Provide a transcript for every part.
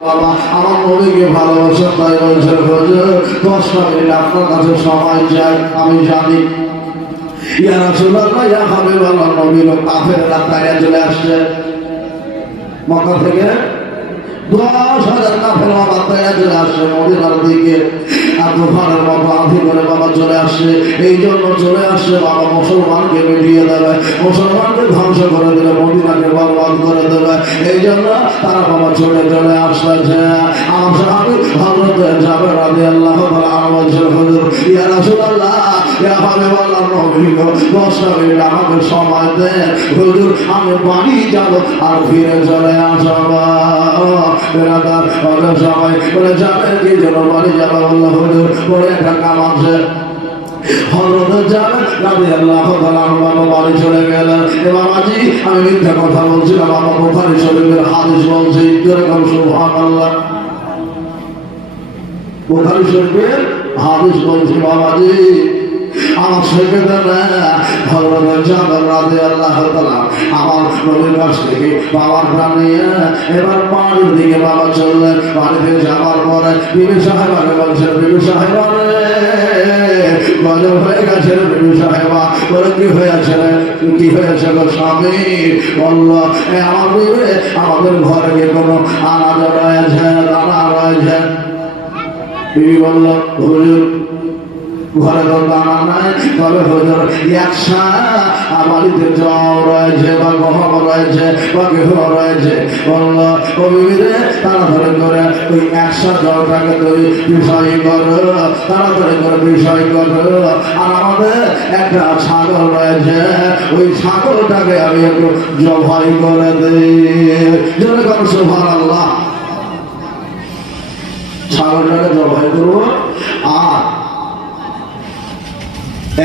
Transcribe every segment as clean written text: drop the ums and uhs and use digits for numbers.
বাবা আমার নবীকে ভালোবাসা তাই বলছে হুজুর 10 মিনিট আপনার কাছে সময় চাই। আমি জানি ইয়া রাসূলুল্লাহ ইয়া হাবিবাল্লাহ নবী লোক কাফেররা তাইয়া চলে আসছে মক্কা থেকে 10,000 কাফের বাবা তাইয়া চলে আসছে মদিনার দিকে। আর তুফানের মতো আঁধি করে বাবা চলে আসছে। এই জন্য চলে আসছে বাবা মুসলমানকে মিটিয়ে দেবে, মুসলমানকে ধ্বংস করে দেবে, মদিনাকে বরবাদ করে দেবে। এই জন্য তারা বাবা ছুটে চলে আসছে। আমার সাহাবী হযরত জাবের রাদিয়াল্লাহু তাআলা বলছেন হুজুর ইয়া রাসূলুল্লাহ ইয়া হাবিবাল্লাহ নবী গো 10 মিনিট আমাকে সময় দেন হুজুর, আমি বাড়ি যাব আর ফিরে চলে আসব। বেরাদার ওদের সবাই বলে যাবে কি জন্য বাড়ি যাবে বললো হুজুর পরে একটা কাম আছে। হযরত জাবের রাদিয়াল্লাহু তাআলা বাবা বাড়ি চলে গেলেন। এবার আজি আমি মিথ্যা কথা বলছিলাম, বাবা বুখারী শরীফের হাদিস বলছি, যেরকম সুবহানাল্লাহ বুখারী শরীফের হাদিস বলছি বাবাজি আমার সেকেন্ডে হযরত জাবের রাদিয়াল্লাহু তাআলা আমার নবীর কাছ থেকে বাবার নিয়ে এবার বাড়ির দিকে বাবা চললেন। বাড়িতে যাওয়ার পরে বিবি সাহেবাকে বলছেন বিবি সাহেবা রে গজব হয়ে গেছে রে বিবি সাহেবা। বলে কি হয়েছে রে, কি হয়েছে গো স্বামী? বলল আমার বিবি আমাদের ঘরে গিয়ে কোনো আনাজ রয়েছে দানা রয়েছে। বিবি বলল হুজুর ঘরে তো দানা নাই, তবে হুজুর একশা বাড়িতে জল রয়েছে বা গহম রয়েছে বা গেহ রয়েছে। বলল ও বিবিরে তাড়াতাড়ি করে ওই একশা জলটাকে তুই বিষয় করো, তাড়াতাড়ি করে বিষয় করো। আর আমাদের একটা ছাগল রয়েছে, ওই ছাগলটাকে আমি একটু জবাই করে দিই। যেরকম সুবহানাল্লাহ ছাগলটাকে জবাই করবো আর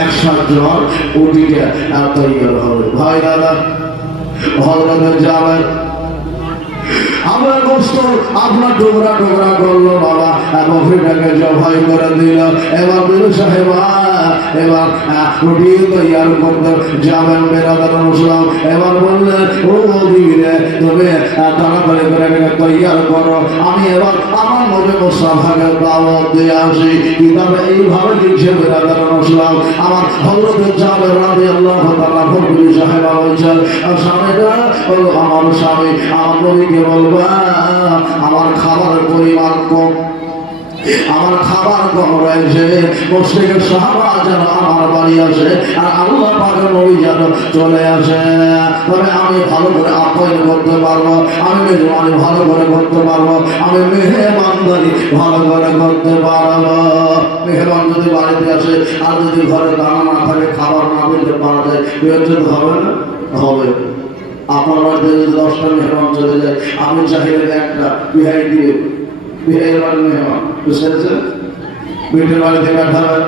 100 জন উঠিকে তৈরি হবে। ভাই দাদা হযরত জাবের আমার গোস্ত আপনার টুকরা টুকরা করলো বাবা, বকরিটাকে জবাই করে দিল। এবার বিবি সাহেবা এবার রুটি তৈরি করতে যাবেন বেরাদার মুসলাম। এবার বললেন ও বিবিরে তুমি তাড়াতাড়ি করে তৈরি করো, আমি এবার আমার নবী মুস্তাফাকে দাওয়াত দিয়ে আসি। কিতাবে এইভাবে লিখছে বেরাদার মুসলাম আমার হযরত জাবের রাদিয়াল্লাহু তাআলা বিবি সাহেবা বলছেন স্বামীরা আমার স্বামী আমার নবীকে বলবা আমার খাবারের পরিমাণ কম, আমার খাবার কম রয়েছে, মুশরিকের সাহাবা যেন আমার বাড়ি আসে আর আল্লাহ পাকের নবী যেন চলে আসে। তবে আমি ভালো করে আপ্যায়ন করতে পারবো, আমি মেজবানি ভালো করে করতে পারবো, আমি মেহমানদারি ভালো করে করতে পারবো। মেহমান যদি বাড়িতে আসে আর যদি ঘরে দানা না থাকে, খাবার না দিতে পারা যায়, বিয়োজন হবে না? হবে। আপনার বাড়িতে যদি 10টা মেহমান চলে যায়, আমি চাহিদা একটা বিহাই দিয়ে বিহাইয়ের বাড়ির মেহমান বুঝতে পিঠের বাড়িতে ব্যাঠা হয়,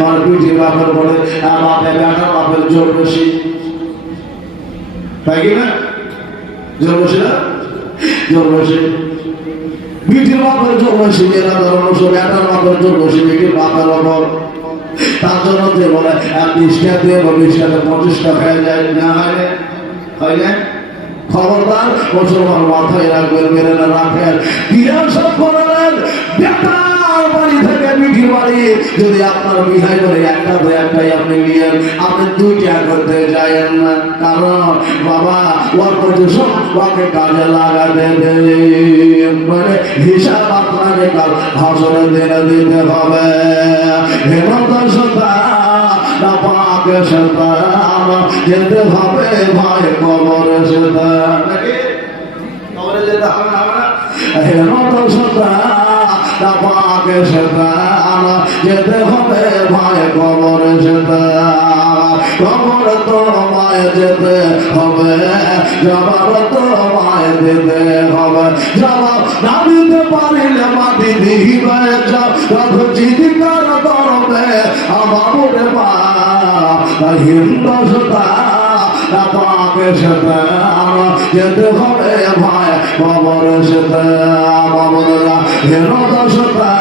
মানে পিঠের বাপের পরে বাপে ব্যাঠা বাপের জোর বেশি, তাই কি না? জোর বেশি না? জোর বেশি পিঠের বাপের জোর বেশি, মেয়েরা ধরুন ব্যাটার বাপের জোর বেশি পিঠের বাপের ওপর। তার জন্য যে বলে 20 টাকা দিয়ে 20 টাকা 25 টাকা হয়ে যায় না, হয় না? খবরদার মুসলমান মাথায় রাখবেন, মেরে না রাখেন। সব করেন বেটার বাড়ি থেকে মিঠির বাড়ি যদি আপনার বিহাই করে একটা তো একটাই আপনি নিয়েন, আপনি 2টা করতে যায়েন না। কারণ বাবা ওর প্রতি সবাকে কাজে লাগাতে মানে হিসাব আপনাকে কাল হাসরে দিনে দিতে হবে। হেমন্ত সতা না পাকে সতা যেতে হবে ভাই কবরে সেটা নাকি কবরে যেতে হবে না? হেমন্ত সতা না পাকে সেটা যেতে হবে ভাই কবরে সেটা। কবর তো মায় যেতে হবে, জবাব তো মায় দিতে হবে। জবাব না দিতে পারিলে মাটি দিবে, যত চিৎকার করবে আমার মা হিন্দুস্তা না পাকে সেটা যেতে হবে ভাই কবর সেটা। বাবরা হিন্দুস্তা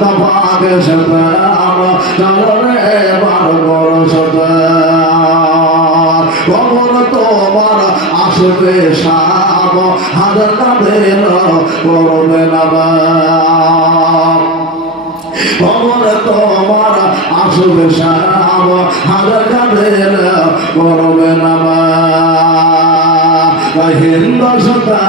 না পাকে সেটা চলরে বার বড় সেটা। কবর তোমার আসবে সাব হাজার কাঁদের করবে নামাজ খবর তোমার আসবে সাব হাজার কাঁদের করবে নামাজ হিন্দু সুতা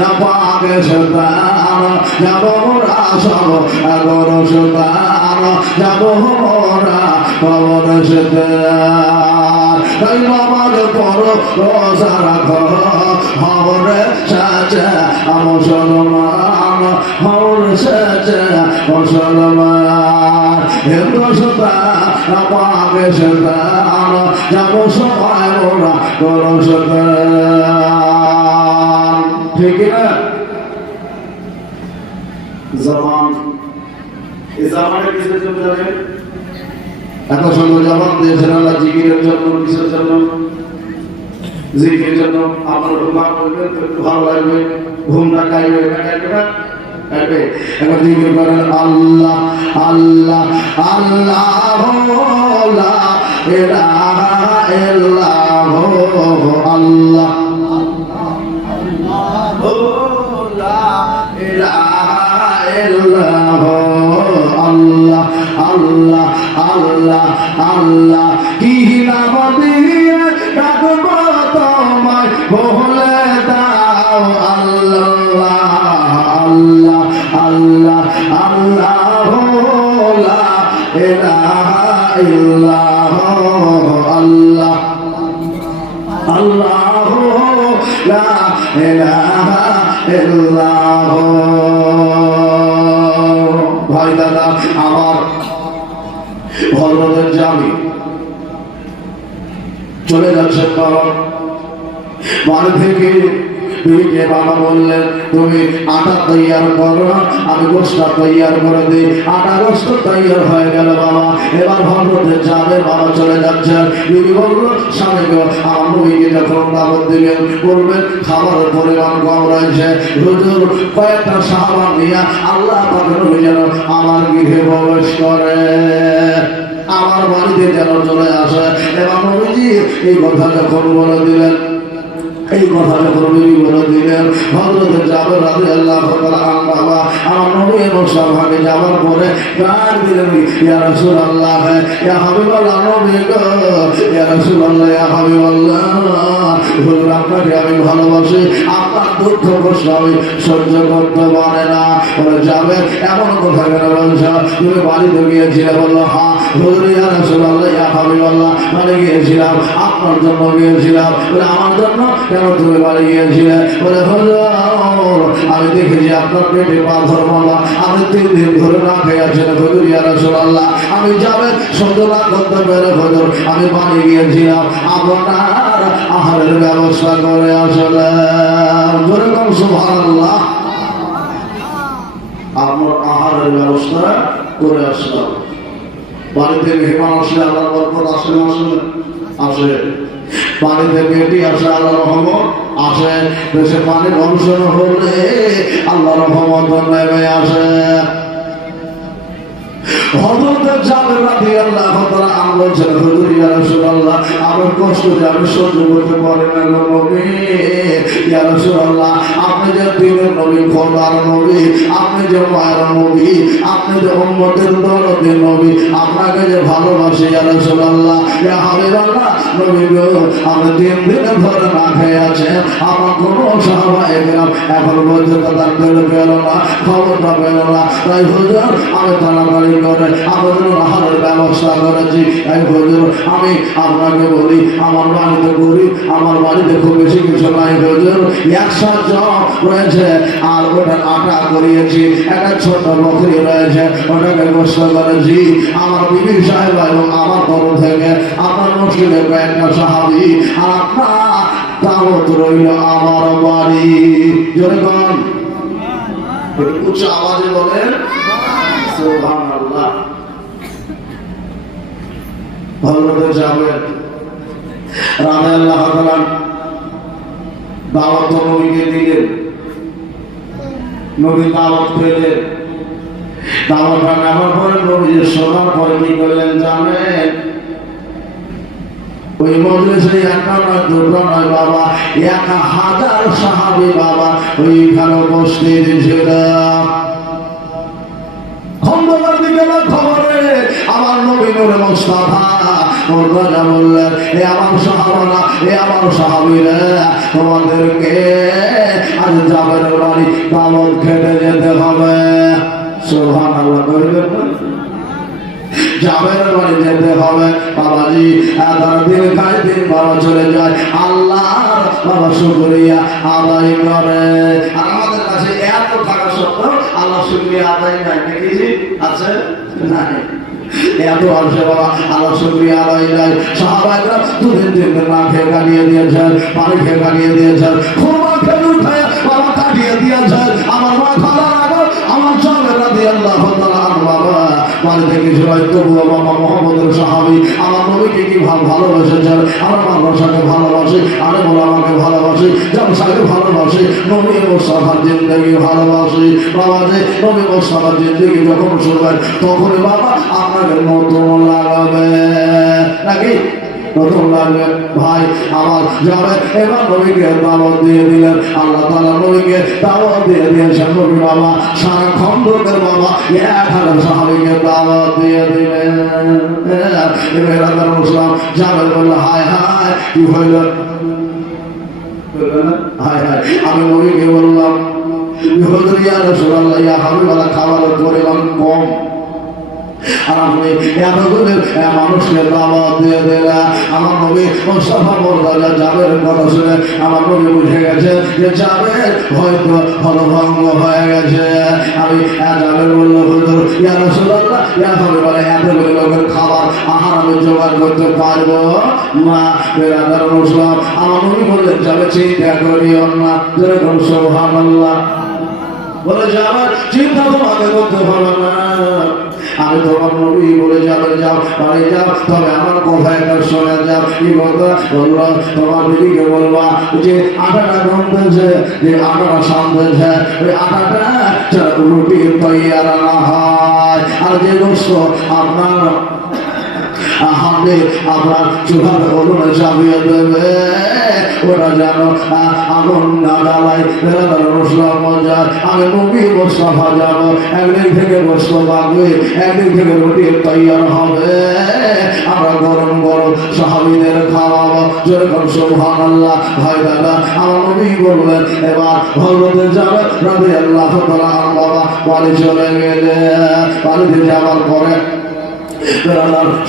না পাকে সুতান যাব মোরা সব আগর সুতান যাব মোরা খবর সুতান তাই নামাজ পড়ো রোজা রাখো খবরে সাজে মুসলমান খবরে সাজে মুসলমান হিন্দু সুতান পাকে সুতান যাব সময় মোরা করো সুতান ঠিক না জবান এই জবানের কিসের জন্য জানেন এত সুন্দর জবান দিয়েছেন আল্লাহ জিকিরের জন্য কিসের জন্য জিকিরের জন্য আপনার ঘুমা করবে একটু ভালো লাগবে ঘুমটা কাইবে না কাইবে না কাইবে একবার জিকির করেন আল্লাহ আল্লাহ আল্লাহ লা ইলাহা ইল্লাল্লাহ আল্লাহ আল্লাহ আল্লাহ আল্লাহ আল্লাহ কি নাম দিয়ে ডাকবো তোমায় বলে দাও আল্লাহ আল্লাহ আল্লাহ আল্লাহ লা ইলাহা ইল্লাল্লাহ আল্লাহ আল্লাহ লা ইলাহা ইল্লাল্লাহ ভাই দাদা আমার হযরতের জামি চলে যাচ্ছে কারণ বাড়ি থেকে তুইকে বাবা বললেন তুমি আটা তৈয়ার করো আমি গোশত তৈয়ার করে দিই আটা গোশত তৈয়ার হয়ে গেল বাবা এবার হযরতের যাবে বাবা চলে যাচ্ছে বিবি বলল স্বামী গো আমার নবীকে যখন দাওয়াত দিলেন বলবেন খাবারের পরিমাণ কম রয়েছে হুজুর কয়েকটা সাহাবা নিয়ে আল্লাহ পাকের নবী যেন আমার গৃহে প্রবেশ করে আমার বাড়িতে যেন চলে আসে এবার নবীজি এই কথা যখন বলে দিলেন এই কথা যখন নবী বলে দিলেন হযরত জাবের রাদিয়াল্লাহু তাআলা আনহু বাবা আমার নবী মুসাফাকে যাওয়ার পরে গান দিলেন ইয়া রাসূলুল্লাহ ইয়া হাবিবাল্লাহ নবী গো ইয়া রাসূলুল্লাহ ইয়া হাবিবাল্লাহ হুজুর আপনাকে আমি ভালোবাসি আপনার দুঃখ কষ্ট আমি সহ্য করতে পারে না বলে জাবের এমন কথা কেন বলছো তুমি বাড়িতে গিয়েছিলে বললো হ্যাঁ হুজুর ইয়া রাসূলুল্লাহ ইয়া হাবিবাল্লাহ বাড়ি গিয়েছিলাম আপনার জন্য গিয়েছিলাম বলে আমার জন্য কেন তুমি বাড়ি গিয়েছিলে বলে হুজুর আমি দেখেছি আপনার পেটে পাথর মালা আপনি 3 দিন ধরে না খেয়ে আছেন হুজুর ইয়া রাসূলুল্লাহ আমি যাবেন সহ্য না করতে পেরে হুজুর আমি বাড়ি গিয়েছিলাম আপনার আহারের ব্যবস্থা করে আসলাম জোরে বলুন সুবহানাল্লাহ আপনার আহারের ব্যবস্থা করে আসলাম বাড়িতে মেহমান আসলে আল্লাহর বরকত আসে না আসে পানিতে পেটি আসে আল্লাহ রহমত আসে দেশে পানির অংশন হলে আল্লাহ রহমত নেমে আসে হযরত জাবের রাদিয়াল্লাহু তাআলা আনহু বলেন হুজুর ইয়া রাসূলুল্লাহ আমার কষ্ট যে আমি সহ্য করতে পারি না নবী ইয়া রাসূলুল্লাহ আপনি যে দিনের নবী খোদার নবী আপনি যে মায়ের নবী আপনি যে উম্মতের দরদের নবী আপনাকে যে ভালোবাসি ইয়া রাসূলুল্লাহ ইয়া হাবিবাল্লাহ নবী গো আমি 3 দিন ধরে না খেয়ে আছি আমার কোনো সাহাবা একরাম এখন পর্যন্ত তার পেল না খবরটা পেল না তাই হুজুর আমি তাড়াতাড়ি করে আমাদের আহারের ব্যবস্থা করেছি তাই হুজুর আমি আপনাকে বলি আমার বাড়িতে করি আমার বাড়িতে খুব বেশি কিছু নাই হুজুর 100 জন রয়েছে আর ওটা আটা করিয়েছি একটা ছোট বকরি রয়েছে ওটাকে গোশত করেছি আমার বিবি সাহেব এবং আমার তরফ থেকে আপনার মসজিদে কয়েকটা সাহাবী আর আপনার দাওয়াত রইল আমার বাড়ি জোরে বল উচ্চ আওয়াজে বলেন সুবহানাল্লাহ হযরত জাবের রাদিয়াল্লাহু তাআলা দাওয়াত নবীকে দিলেন নবী দাওয়াত পেলেন দাওয়াত নেওয়ার পরে নবীর শোনার পরে কি করলেন জানেন ওই ওই মজলিসে একটা নয় দুটো নয় বাবা 1000 সাহাবী বাবা ওইখানে উপস্থিত ছিল। খন্দকার দিকে খবরে আমার নবী নূর মুস্তাফা মুর্তজা বললেন, এ আমার সাহাবারা, এ আমার সাহাবীরা, তোমাদেরকে আজ জাবেরের বাড়ি দাওয়াত খেতে যেতে হবে। সুবহানাল্লাহ বলবেন না? জাবেরের বাড়ি যেতে হবে বাবাজি। তারা দিন খায় দিন বাবা চলে যায়, আল্লাহর বাবা শুকরিয়া আদায় করে। আর আমাদের কাছে এত টাকা সত্ত্বেও আল্লাহ শুকরিয়া আদায় নাই, নাকি আছে? নাই। এত আসে বাবা, আল্লাহ শুকরিয়া আদায় নাই। সাহাবায়েরা 2 দিন 3 দিন না খেয়ে কাটিয়ে দিয়েছেন, পানি খেয়ে কাটিয়ে দিয়েছেন, খুরমা খেয়ে উঠে বাবা কাটিয়ে দিয়েছেন। আমার মা খালা রাখো, আমার জাবের রাদিয়াল্লাহু তাআলা আনহু বাবা বাড়ি থেকে সবাই তবুও বাবা মুহাম্মদের সাহাবী আমার নবীকে কি ভালোবেসেছেন, আমার মাদ্রাসাকে ভালোবাসে, আরে বলে আমাকে ভালোবাসে, জামসাকে ভালোবাসে, নবী মুস্তাফার জিন্দেগি ভালোবাসে। বাবা যে নবী মুস্তাফার জিন্দেগি যখন শুনবেন তখনই বাবা আপনাকে নতুন লাগাবে, নাকি নতুন লাগবে? ভাই আমার যাবে এবার নবীকে দাওয়াত দিয়ে দিলেন, আল্লাহ তাআলা নবীকে দাওয়াত দিয়ে দিয়েছেন। নবী বাবা সারা খন্দকের বাবা 1000 সাহাবীকে দাওয়াত দিয়ে দিলেন। এবার মুসলাম যাবে বলল, হায় হায় কি হইল? হায় হায় আমি নবীকে বললাম, ইয়া রাসূলুল্লাহ, ইয়া হাবিবাল্লাহ, খাবারের পরিমাণ কম, আর আপনি এতগুলো মানুষকে দাওয়াত দিয়ে দিলেন। আমার নবী মুস্তাফা মুর্তজা জাবের কথা শুনে আমার নবী বুঝে গেছে যে জাবের হয়তো হলভঙ্গ হয়ে গেছে। আমি জাবের বলল, হুজুর, ইয়া রাসূলুল্লাহ, ইয়া হাবিবাল্লাহ, এতগুলো লোকের খাবার আহার আমি জোগাড় করতে পারবো না। বেরাদার মুসলাম আমার নবী বললেন, যাবে চিন্তা করিও না। যেরকম সুবহানাল্লাহ বলে যাবে, চিন্তা তোমাকে করতে হবে না, আমি তোমার নবী বলে যাবে, যাও বাড়ি যাও, তবে আমার কথা একটা শোনা যাও। কি কথা বললো? তোমার দিদিকে বলবা যে আটাটা গন্ধেছে, যে আটাটা সামতেছে, ওই আটাটা রুটির তৈয়ার না হয়। আর যে গোস্ত আপনার হাতে আপনার চুলার উনুনে চাপিয়ে দেবে, ওরা যেন আগুন না জ্বালাই। আমি নবী মুস্তাফা যাব, একদিক থেকে গোস্ত পাকবে, একদিক থেকে রুটির তৈয়ার হবে, আমরা গরম গরম সাহাবীদের খাওয়াবো। যেরকম সুবহানাল্লাহ। ভাই দাদা আমার নবী বললেন, এবার হযরত জাবের রাদিয়াল্লাহু তাআলা আনহু বাবা বাড়ি চলে গেলেন। বাড়িতে যাওয়ার পরে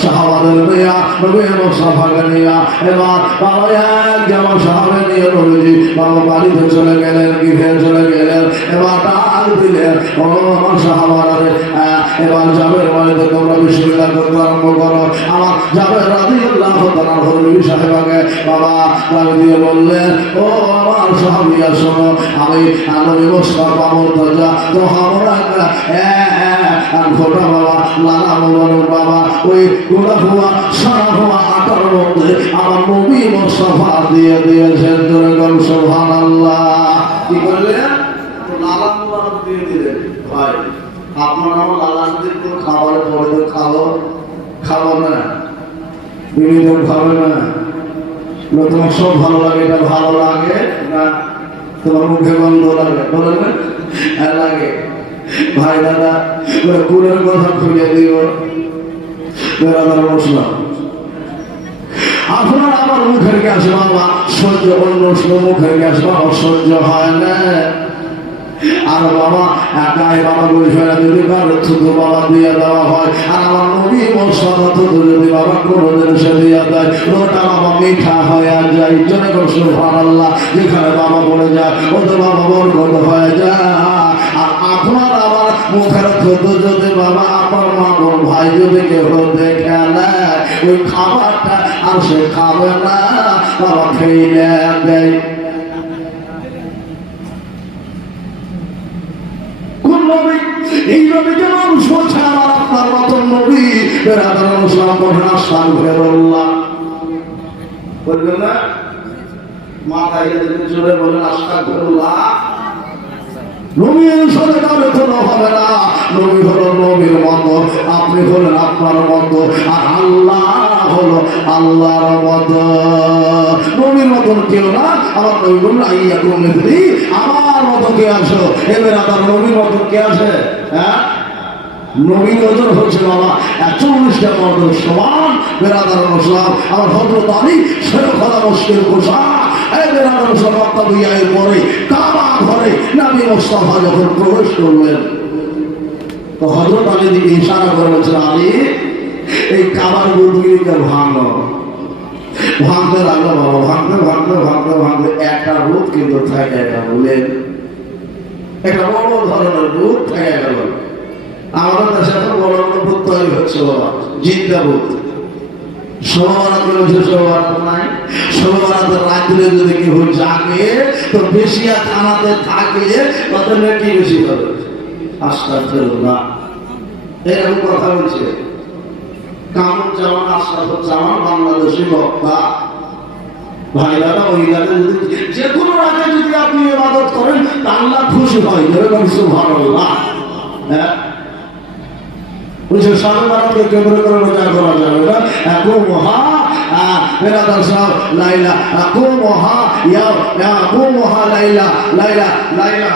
সাহাবাদের নিয়া নবী মুস্তাফাকে নিয়া এবার বাবা এক জামা সাহাবে নিয়ে নবীজি বাবা বাড়িতে চলে গেলেন, গৃহে চলে গেলেন। এবার ডাক দিলেন, ও আমার সাহাবারা, এবার জাবের বাড়িতে তোমরা বিসমিল্লাহ করতে আরম্ভ করো। আমার জাবের রাদিয়াল্লাহু তাআলা নবী সাহেবাকে বাবা ডাক দিয়ে বললেন, ও আমার সাহাবীরা শোনো, আমি নবী মুস্তাফা মুর্তজা তো আমরা ঘোটা বাবা লালা মোবারক বাবা ওই গোলা হওয়া সারা হওয়া আটার মধ্যে আমার নবী মুস্তাফা দিয়ে দিয়েছেন। যেরকম সুবহানাল্লাহ। কি করলেন? লালা মোবারক দিয়ে দিলেন। ভাই আপনার আমার লালা যদি কোনো খাবারের পরে তো খাবো না, বিবিধ খাবে না, তোমার সব ভালো লাগে, এটা ভালো লাগে না, তোমার মুখে গন্ধ লাগে, বলে না লাগে। ভাই দাদা গুণের কথা খুলে দিব, বেড়াদার মুসলাম আপনার আমার মুখের গ্যাস বাবা সহ্য, অন্য মুখের গ্যাস বাবা সহ্য হয় না। আর বাবা একাই বাবা গুলশানে যদি কারো থুতু বাবা দিয়ে দেওয়া হয়, আর আমার নবী মুস্তাফা থুতু যদি বাবা কোনোদিন সে দিয়ে দেয়, ওটা বাবা মিঠা হয়ে যায়। যেরকম সুবহানাল্লাহ। যেখানে বাবা বলে যায় ওদের বাবা বরকত হয়ে যায়। আর আপনার আমার মুখের থুতু যদি বাবা আমার মা বোন ভাই যদি কেউ দেখে নেয়, ওই খাবারটা আর সে খাবে না, বাবা খেয়ে দেয়। এই নবীকে মানুষ বলছে আমার আপনার মতন নবী। বেরাদার মুসলাম কঠোর আস্তান ঘুরে বললাম, বলবেন না মাথায় চলে বলেন আস্তান ঘুরলাম। নবীর সাথে কারো কোনো হবে না। নবী হলো নবীর মতো। আপনি হলেন আপনার মতো, আর আল্লাহ হলো আল্লাহর মতো। নবীর মতন কেউ না। আমার নবী বলল আইয়াকুম মিথলি, আমার মতো কে আসো। এবার আপনার নবীর মতন কে আসে? হ্যাঁ, নবীর ওজন হচ্ছে বাবা 40টা মর্দর সমান। বেরাদার মুসলাম আমার হযরত আলী শেখ খোদা মুশকিল কুশা, এই বেরাদার মুসলাম আত্মাবিয়ায়ের পরে কাবা ঘরে নবী মুস্তাফা যখন প্রবেশ করলেন, তো হযরত আলী দিকে ইশারা করে বলছেন, আলী এই কাবার বুটগুলিকে ভাঙো। ভাঙতে লাগলো বাবা, ভাঙতে ভাঙতে ভাঙতে ভাঙতে একটা বুট কিন্তু থেকে গেল। একটা বড় ধরনের বুট থেকে গেল। আমাদের দেশে এখন বড় বড় বুথ তৈরি হচ্ছে বাবা, জিন্দা বুথ। শোভাবারাতে বসে শোভাবারাত নাই। শোভাবারাতে রাত্রে যদি কেউ জাগে তো বেশিয়া থানাতে থাকলে কত নেকি বেশি হবে। আস্তাগফিরুল্লাহ, এরকম কথা বলছে কামরুজ্জামান আশরাফুজ্জামান বাংলাদেশি বক্তা। ভাইরারা ওই রাতে যদি যে কোনো রাতে যদি আপনি ইবাদত করেন আল্লাহ খুশি হয়। যেরকম সুবহানাল্লাহ। হ্যাঁ, সাধারণকে কেন্দ্র করে রোজা করা যাবে না। কুমহা বেরাদার সাহেব লাইলা, কুমহা ইয়া কুমহা লাইলা লাইলা লাইলা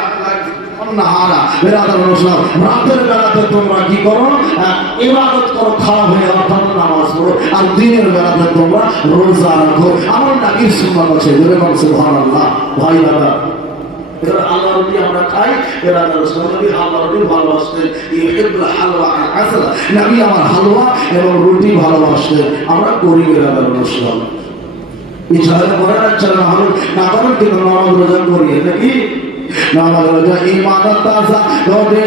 নাহারা। বেরাদার সাহেব রাতের বেলাতে তোমরা কি করো? ইবাদত করো, খারাপ হয়ে অর্থাৎ নামাজ পড়ো, আর দিনের বেলাতে তোমরা রোজা রাখো। আমার নাকি সুন্নাত আছে। যেরকম সুবহানাল্লাহ। ভাই দাদা, আল্লাহ রবি আমরা খাই, নবী আল্লাহ রবি ভালোবাসতেন। ইউহিব্বুল হালওয়া আল আসল, নবী আমার হালুয়া এবং রুটি ভালোবাসতেন। আমরা করি বেরাদার মুসলিম। ইচ্ছারে করে না, ইচ্ছা না হলো না করেন, কিন্তু নামাজ রোজা করি নাকি? নামাজ রোজা ইমানত তাজা রবে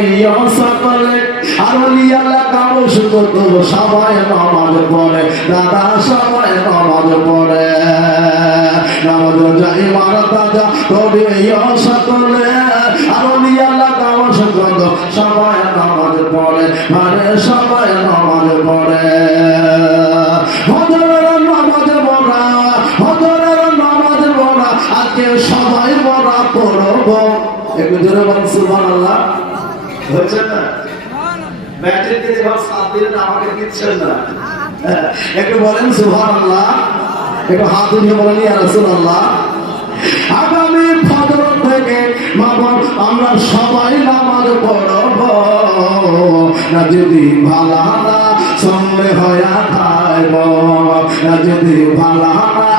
সকলে আর ওলি আল্লাহ কাবো শুকর তো সবাই নামাজ পড়ে। দাদা সবাই নামাজ পড়ে। নামাজ রোজা ইমানত তাজা রবে সকলে আর ওলি আল্লাহ কাবো শুকর তো সবাই নামাজ পড়ে। মানে সবাই নামাজ পড়ে। হযরত নামাজ পড়া, হযরত নামাজ পড়া, আজকে সবাই পড়া পড়ব। একটু জোরে বলুন সুবহানাল্লাহ। হচ্ছে না? ব্যাটারি দিয়ে ভাব সাত দিন আমাকে দিচ্ছেন না। একটু বলেন সুবহানাল্লাহ। একটু হাত উঠিয়ে বলেন ইয়া রাসূলুল্লাহ। আগামী ফজর থেকে মাগর আমরা সবাই নামাজ পড়ব। না যদি ভালো না সঙ্গে হইয়া থাকব, না যদি ভালো না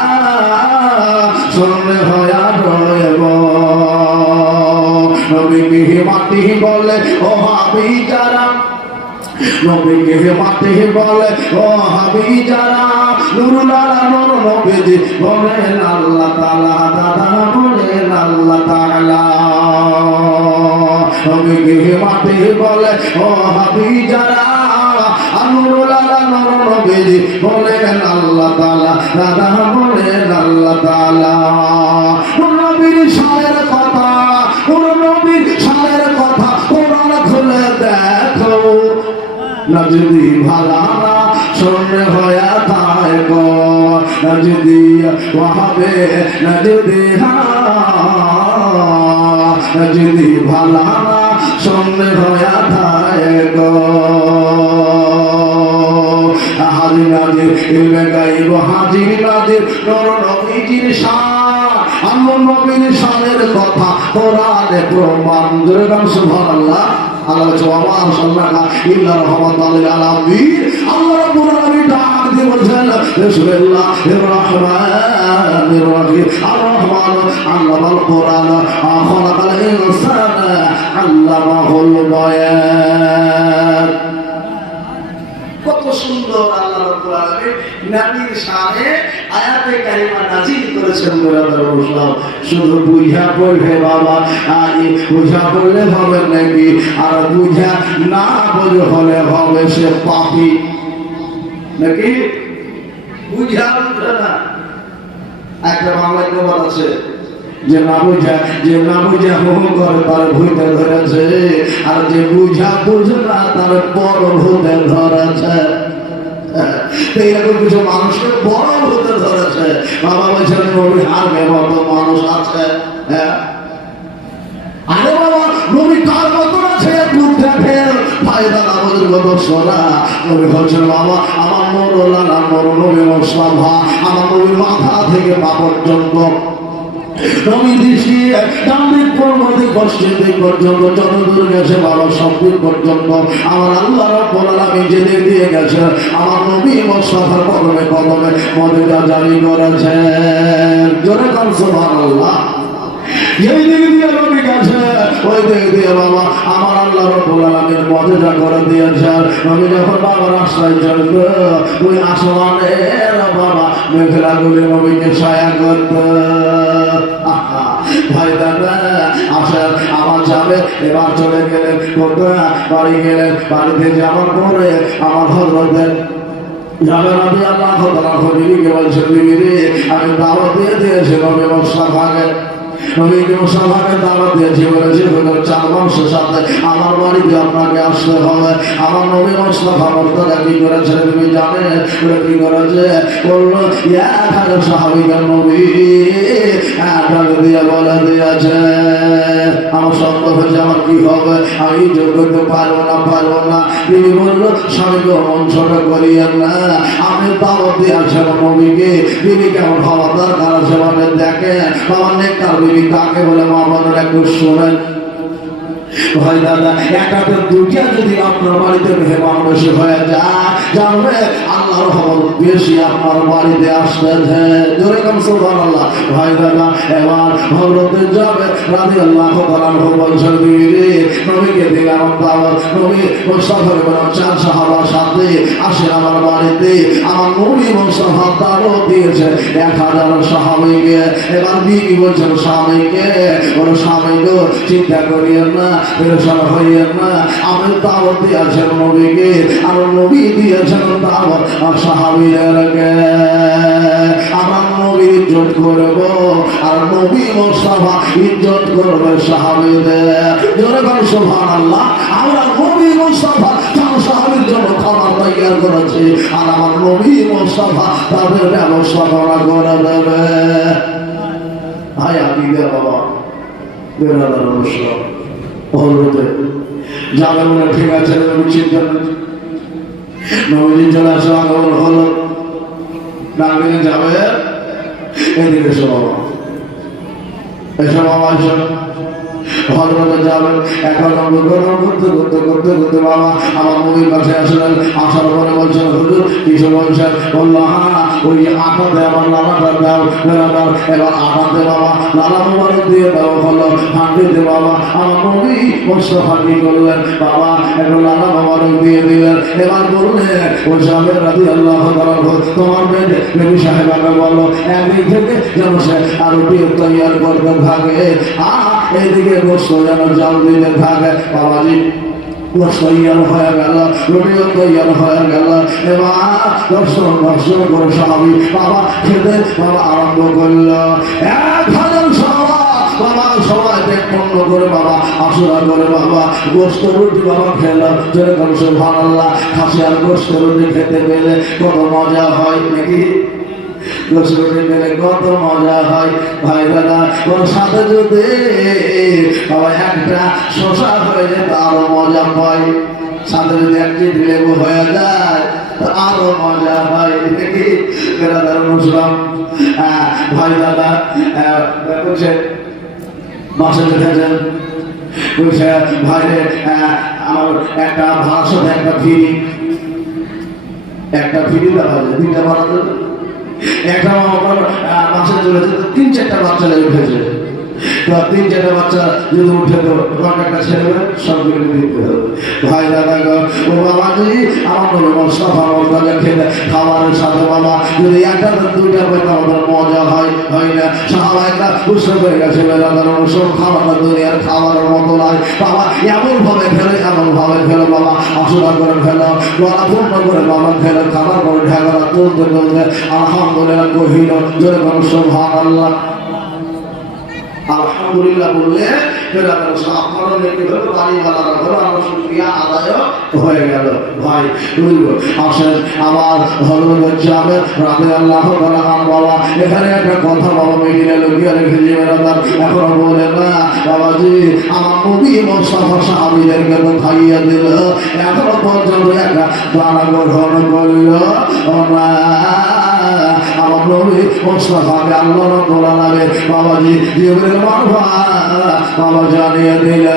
সঙ্গে হইয়া রইব। নবীকে মাটি বলে ও হাবি যারা, নবীকে মাটি বলে ও হাবি যারা, নুরুল্লাহ নূর নবীজি বলেন আল্লাহ তাআলা, দাদা বলেন আল্লাহ তাআলা। নবীকে মাটি বলে ও হাবি যারা, নুরুল্লাহ নূর নবীজি বলেন আল্লাহ তাআলা, দাদা বলেন আল্লাহ তাআলা। নবীর শানের কথা, নবীর শানের কথা কোরআন খুলে দেখো। না যদি ভালো না শোনে হইয়া থাকো, না যদি ওয়াহাবে, না যদি না যদি ভালো না শোনে হইয়া থাকো। হাজির নাজির ইলমে গায়ব, হাজির নাজির নূর নবীজির শান, আমার নবীর শানের কথা কোরআনে প্রমাণ। যেরকম সুবহানাল্লাহ। আল্লাহ জওয়াব সাল্লাল্লাহু ইল্লা রাহমাতাল লিল আলামিন। আল্লাহ রাব্বুল আলামিন ডাক দিয়ে বলেন বিসমিল্লাহির রাহমানির রাহিম। আর রহমান আল্লামাল কোরআন খালাকাল ইনসানা আল্লামাহুল বায়ান। কত সুন্দর আল্লাহ রাব্বুল আলামিন নবীর শানে আয়াতে কারিমা নাযিল করেছেন। শুধু বুঝা পড়বে বাবা, আর বুঝা পড়লে হবে নাকি? আর বুঝা না বুঝে হলে হবে সে পাপী নাকি? বুঝা বুঝে না। একটা বাংলায় প্রবাদ আছে, যে না বুঝা হুম করে তার ভূতে ধরেছে, আর যে বুঝা বুঝে না তার বড় ভূতে ধরেছে। এইরকম কিছু মানুষকে বড় ভূতে ধরেছে। বাবা বলছেন নবী হারমের মতো মানুষ আছে। আরে বাবা, নবী কার মতন আছে? ভূত দেখেন ফায়দা আমাদের কত সোনা নবী বলছেন বাবা আমার মরলা না নবী মুস্তাফা আমার নবীর মাথা থেকে পা পর্যন্ত নবী দৃষ্টি ডানদিক পূর্বদিক পশ্চিম দিক পর্যন্ত যতদূর গেছে বাবা সব দিক পর্যন্ত আমার আল্লাহ রাব্বুল আলামিন যেদিক দিয়ে গেছে আমার নবী মুস্তাফার কদমে কদমে মর্যাদা জারি করেছেন। জোরে বল সুবহানাল্লাহ। এই দিক দিয়ে নবী গেছে ওই দিক দিয়ে বাবা আমার আল্লাহ রাব্বুল আলামিন মর্যাদা করে দিয়েছেন। নবী যখন বাবা রাস্তায় চলতো ওই আসমানের বাবা মেঘলাগুলি নবীকে ছায়া করত। ভাই দাদা আসেন আমার যাবে এবার চলে গেলেন কোথায় বাড়ি গেলেন বাড়িতে যাওয়ার পরে আমার হযরতের যাবে নবী আল্লাহ তাআলা বিবিকে বলছে বিবি রে আমি দাওয়াত দিয়ে দিয়েছি নবী মুস্তাফাকে নবীকে মুস্তাফাকে দাওয়াত দিয়েছি বলেছি হুজুর 4 মাসের সাথে আমার বাড়িতে আপনাকে আসতে হবে। আমার নবী মুস্তাফা মর্যাদা কি করেছে তুমি জানেন কি করেছে বললো ইয়া খাজা সাহাবীকে নবী ডাক দিয়ে বলে দিয়েছে আমার সন্দেহ হয়েছে আমার কি হবে আমি যোগ করতে পারবো না বিবি বললো স্বামীকে মন ছোট করিয়েন না আমি দাওয়াত দিয়েছি নবীকে বিবি কেমন হওয়ার দরকার আছে মানে দেখেন বাবা নেককার বিবি কাকে বলে মা বোনেরা একটু শোনেন। ভাই দাদা একাতে দুইটা যদি আপনার বাড়িতে মেহমান বেশি হয়ে যায় জানবে আল্লাহর রহমত বেশি আপনার বাড়িতে আসতেছে। জোরে কাম সুবহানাল্লাহ। ভাই দাদা এবার হযরতে যাবে রাদিয়াল্লাহু তাআলা বলছেন বিবি নবীকে দিলাম দাওয়াত নবী মুস্তাফার বলে 4 সাহাবার সাথে আসেন আমার বাড়িতে আমার নবী মুস্তাফা দাওয়াত দিয়েছে 1000 সাহাবীকে। এবার বিবি বলছেন স্বামীকে ওর স্বামীকে চিন্তা করিয়েন না পেরেশান হইয়েন না আমি দাওয়াত দিয়েছেন নবীকে আর নবী দিয়েছেন দাওয়াত আর সাহাবীদেরকে আমার নবী ইজ্জত করব আর নবী মুস্তাফা ইজ্জত করবে সাহাবীদের। জোরে বল সুবহানাল্লাহ। আমরা নবী মুস্তাফা তার সাহাবীর জন্য খাবার তৈরি করেছি আর আমার নবী মুস্তাফা তাদের ব্যবস্থা করে দেবে। ভাই আমি বাবা বেরাদার অনুষ্ঠান হলতে যাবে বলে ঠিক আছে চিন্তা নবীন চলে আসো আগমন হলো ডাকবেন যাবে এদিকে সব এসব আমার হজরতে যাবেন এখন করতে বাবা আমার নবীর কাছে আসলেন আসার পরে বলছেন হুজুর কিছু বলছেন বললো হ্যাঁ ওই আটাতে আমার লালাটা দাও বেড়াদার এবার আটাতে বাবা লালা মোবারক দিয়ে দাও হলো হাঁটিতে বাবা আমার নবী মুস্তাফা কি করলেন বাবা একটু লালা মোবারক দিয়ে দিলেন। এবার বললেন ওই সাহেব রাদিয়াল্লাহু তাআলা তোমার বেবি সাহেবাকে বলো একদিক থেকে যেন সে আরো টিপ তৈয়ার করতে থাকে এইদিকে গোস্ত যেন জাল দিতে থাকে। বাবাজি গোস্ত তৈয়ার হয়ে গেল রুটিও তৈয়ার হয়ে গেল। এবার দর্শন করে সাহাবী বাবা খেতে বাবা আরম্ভ করল। 1000 বাবা সবাই পণ্য করে বাবা আসরা করে বাবা গোস্ত রুটি বাবা খেলো। যেরকম সুবহানাল্লাহ। খাসি আর গোস্ত রুটি খেতে পেলে কত মজা হয় নাকি গোস্ত রুটি পেলে কত মজা হয়। ভাই দাদা ওর সাথে যদি বাবা একটা শশা হয়ে যেত আরো মজা হয়। সাথে যদি একটি লেবু হয়ে যায় আরো মজা হয় নাকি বেরাদার মুসলাম। ভাই দাদা বলছে বাসে দেখেছেন বলছে ভাইরে আমার একটা ভাড়ার সাথে একটা ফিরি দেওয়া যায় 2টা ভাড়া দেবে একটা আমার বাসে চলে যেত 3-4টা বাচ্চা লেগে উঠেছে। 3-4টা বাচ্চা যদি উঠে তো একটা ছেড়ে সবগুলো দিতে হবে। ভাই দাদা ও বাবা যদি আমার নবী মুস্তাফা মর্যাদা খেতে খাবারের সাথে বাবা যদি 1টা 2টা পেতে আমাদের মজা হয় না। সাহাবা একটা বুঝতে পেরে গেছে বেরাদার সব খাবারটা দুনিয়ার খাবারের মতো নয় বাবা এমন ভাবে ফেলে বাবা আসরা করে ফেলো গলা পূর্ণ করে বাবা ফেলে খাবার করে ঢাকা তুলতে আলহামদুলিল্লাহ কহিল যেরকম সুবহানাল্লাহ। আলহামদুলিল্লাহ বললে আপনারও নেকি হলো, বাড়িওয়ালারা হলো, আমার শুকরিয়া আদায় হয়ে গেল। ভাই আসেন আমার হযরত জাবের রাদিয়াল্লাহু তাআলা বাবা এখানে একটা কথা বাবা মেডিলে লুকিয়ে রেখেছি বেরাদার, এখনো বলে না বাবাজি আমার নবী মুস্তাফা সাহাবীদেরকে তো খাইয়ে দিল, এখনো পর্যন্ত একটা দানা গ্রহণ করল না। আমার নবী মুস্তাফাকে আল্লাহ রাব্বুল আলামিন বাবাজি জিবরিল মারফত বাবা জানিয়ে দিল,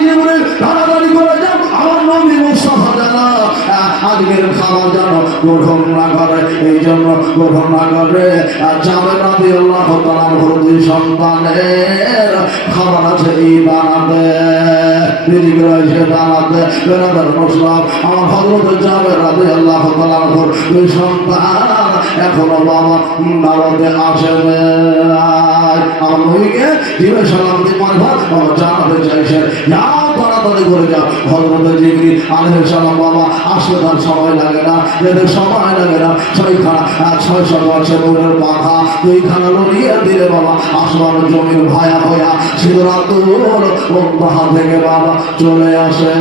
জিবরিল তাড়াতাড়ি করে যাও, আমার নবী মুস্তাফা জানো আজকের খাবার জানো গ্রহণ না করে, এই জন্য গ্রহণ না করে। আর জাবের রাদিয়াল্লাহু তাআলা দুই সন্তানের খাবার আছে এই দানাতে, রিজিক রয়েছে দানাতে। বেরাদার মুসলিম আমার হযরত জাবের রাদিয়াল্লাহু তাআলা দুই সন্তান এখনো বাবা দাওয়াতে আসেন। আমার নবীকে জীবন সালামতি মারফত বাবা জানাতে চাইছেন, যাও তাড়াতাড়ি করে যাও। হযরত জিবরিল আলাইহিস সালাম বাবা আসতে তার সময় লাগে না, এদের সময় লাগে না। 600 বছর নূরের পাখা দুইখানা লড়িয়ে দিলে বাবা আসমান জমির ভায়া হইয়া সিদরাতুল মুনতাহা থেকে বাবা চলে আসে।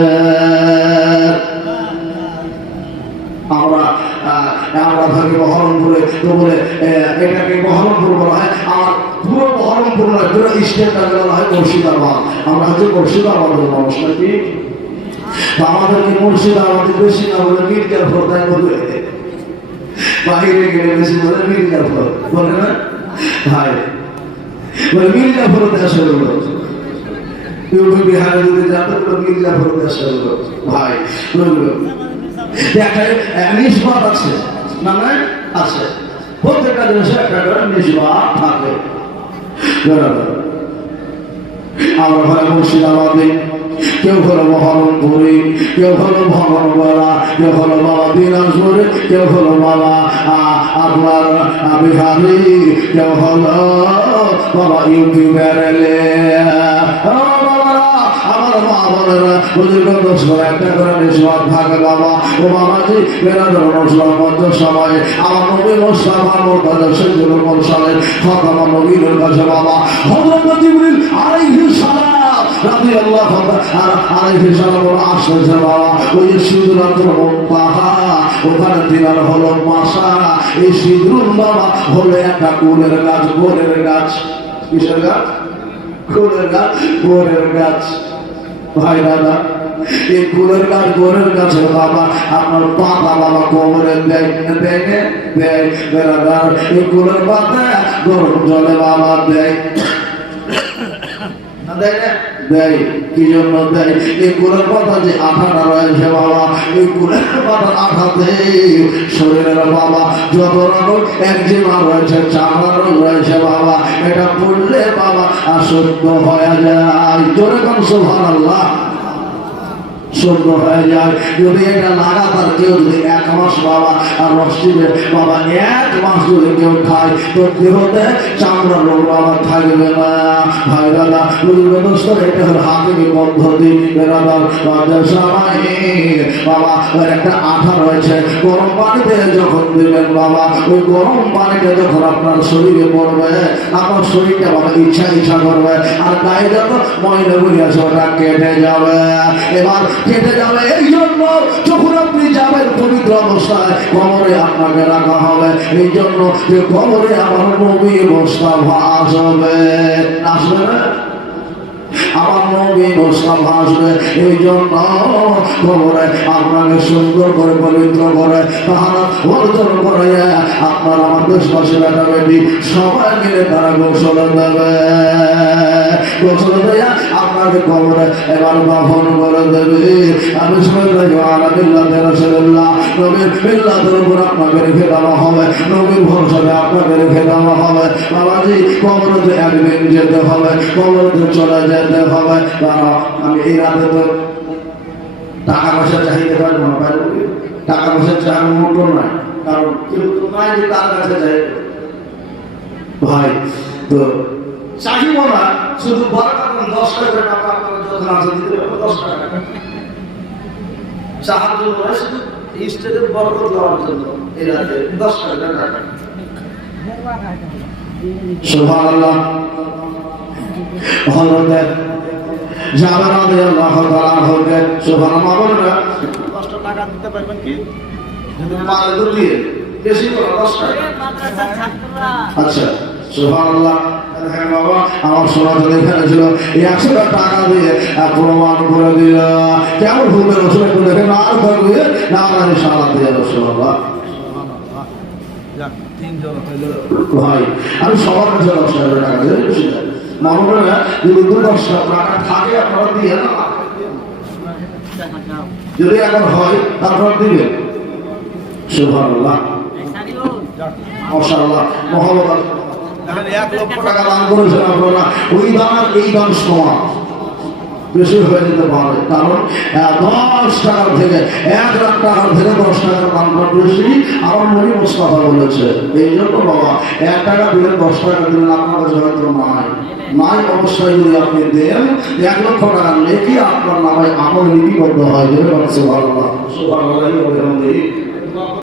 আমরা থাকি বহরমপুরে, তো বলে এটাকে বহরমপুর বলা হয়। আমার পুরো বহরমপুর নয়, পুরো স্টেটটাকে বলা হয় মুর্শিদাবাদ। আমরা হচ্ছে মুর্শিদাবাদের মানুষ নাকি, আমাদেরকে মুর্শিদাবাদে বেশি না বলে মির্জাফর তাই বলে, বাহিরে গেলে বেশি বলে মির্জাফর বলে না ভাই, বলে মির্জাফর দেশের লোক। ইউপি বিহারে যদি যাতে মির্জাফর দেশের লোক ভাই, একটা নিসবত আছে না, নয় আছে, প্রত্যেকটা জিনিসে একটা করে নিসবত থাকে। আমরা ঘরে মুর্শিদাবাদে, কেউ হলো বহরমপুরি, কেউ হলো ভবনগড়া, কেউ হলো বাবা দিনাজপুরে, কেউ হলো বাবা আপনার বিহারি, কেউ হলো বাবা ইউপি বেরেলে। আমার মা বোনেরা বুজুর্গ দোষরা একটা করে নিসবত থাকে বাবা। ও বাবাজি বেরাদার মুসলিম মধ্য সময়ে আমার নবী মুস্তাফা মুরতাজা সৈয়দুল মুরসালিন ফাতেমা নবীর কাছে বাবা হযরত জিবরিল আলাইহিস সালাম রাদিয়াল্লাহু আলাইহিস সালাম আসছে বাবা। ওই সিদরাতুল মুনতাহা ওখানে দিনার হলো মাসা। এই সিদরুল বাবা হলো একটা কুলের গাছ, গোরের গাছ। কিসের গাছ? কুলের গাছ, গোরের গাছ। ভাই দাদা এই কুলের গাছ, গোরের গাছে বাবা আপনার পাতা বাবা কোমরে দেয় দেয় বেড়াদার। এই কুলের পাতা গরম জলে বাবা দেয় না, দেয় না? দেয়। কি জন্য দেয়? এই কুলের পাতা যে আঠাটা রয়েছে বাবা, এই কুলের পাতার আঠাতে শরীরের বাবা যত রকম একজিমা রয়েছে, চামড়ার রোগ রয়েছে বাবা, এটা পড়লে বাবা অশুদ্ধ হয়ে যায়। জোরে কোন সুবহানাল্লাহ, শুদ্ধ হয়ে যায়। যদি এটা লাগাতার কেউ যদি 1 মাস বাবা আর রসিদে বাবা 1 মাস যদি কেউ খায় তো দেহতে চামড়ার রোগ বাবা থাকবে না। ভাই দাদা এটা হল হাকিমি পদ্ধতি। বাবা একটা আঠা রয়েছে, গরম পানিতে যখন দিবেন বাবা, ওই গরম পানিতে যখন আপনার শরীরে পড়বে আপনার শরীরটা বাবা ইচ্ছা করবে আর গায়ে যত ময়লাগুলি আছে ওটা কেটে যাবে। এবার কেটে যাবে, এই জন্য যখন আপনি যাবেন পবিত্র অবস্থায় কবরে আপনাকে রাখা হবে, এই জন্য যে কবরে আমার নবী মুস্তাফা আসবে। আসবে না? আমার নবী মুস্তাফা আসবে, এই জন্য কবরে আপনাকে সুন্দর করে পবিত্র করে তাহারা অর্জন করে আপনার আমার দেশবাসী বেটা বেটি সবাই মিলে তারা গোসল দেবে। গোসল দেয়া আপনাকে কবরে এবার দাফন করে দেবে। আমি নবীর মিল্লাতের উপর আপনাকে রেখে দেওয়া হবে, নবীর ভরসাতে আপনাকে রেখে দেওয়া হবে। বাবাজি কবরে একদিন যেতে হবে, কবরে চলে যেতে হবে। আমি এই রাতে তো টাকা পয়সা চাইতে পারবো না, টাকা পয়সা চাওয়ার মতো নয়, কারণ কেউ তো নাই যে তার কাছে চাই ভাই। তো চাহিব না, শুধু বড় 10 টাকা আপনার যখন আছে দিতে হবে 10 টাকা সাহায্য নয়, শুধু স্টেজের বরকত দেওয়ার জন্য এই রাতে 10 টাকা। সুবহানাল্লাহ। হযরত জাবের রাদিয়াল্লাহু তাআলা হযরত সুবহানাল্লাহ বলেন 10 টাকা দিতে পারবেন কি যদি মাল দিয়ে বেশি করে 10 টাকা মাদ্রাসার ছাত্ররা আচ্ছা সুবহানাল্লাহ হ্যাঁ বাবা আমার সোনা তো এখানে ছিল এই 100 টাকা দিয়ে প্রমাণ করে দিল কেমন ভূমের রসুল একটু দেখে না আর ধরবে না আমার ইনশাআল্লাহ দিয়ে রাসূলুল্লাহ যাক 3 জন হইলো ভাই আমি সবার কাছে 10 টাকা দিয়ে খুশি থাকি মনে করে যদি 10 টাকা থাকে আপনারা দিয়ে না যদি এখন হয় তারপর দিবেন সুবহানাল্লাহ মাশাআল্লাহ মুহাম্মদ দেখেন 1 লক্ষ টাকা দান করেছেন আপনারা ওই দান এই দান সমান বেশি হয়ে যেতে পারে কারণ 10 টাকার থেকে 1 লাখ টাকার থেকে 10 টাকার দান করা বেশি আমার নবী মুস্তাফা বলেছে এই জন্য বাবা 1 টাকা দিলে 10 টাকা দিলে আপনার কাছে হয়তো নাই অবশ্যই যদি আপনি দেন 1 লক্ষ টাকা নেকি আপনার নামে আমল লিপিবদ্ধ হয় সুবহানাল্লাহ সুবহানাল্লাহ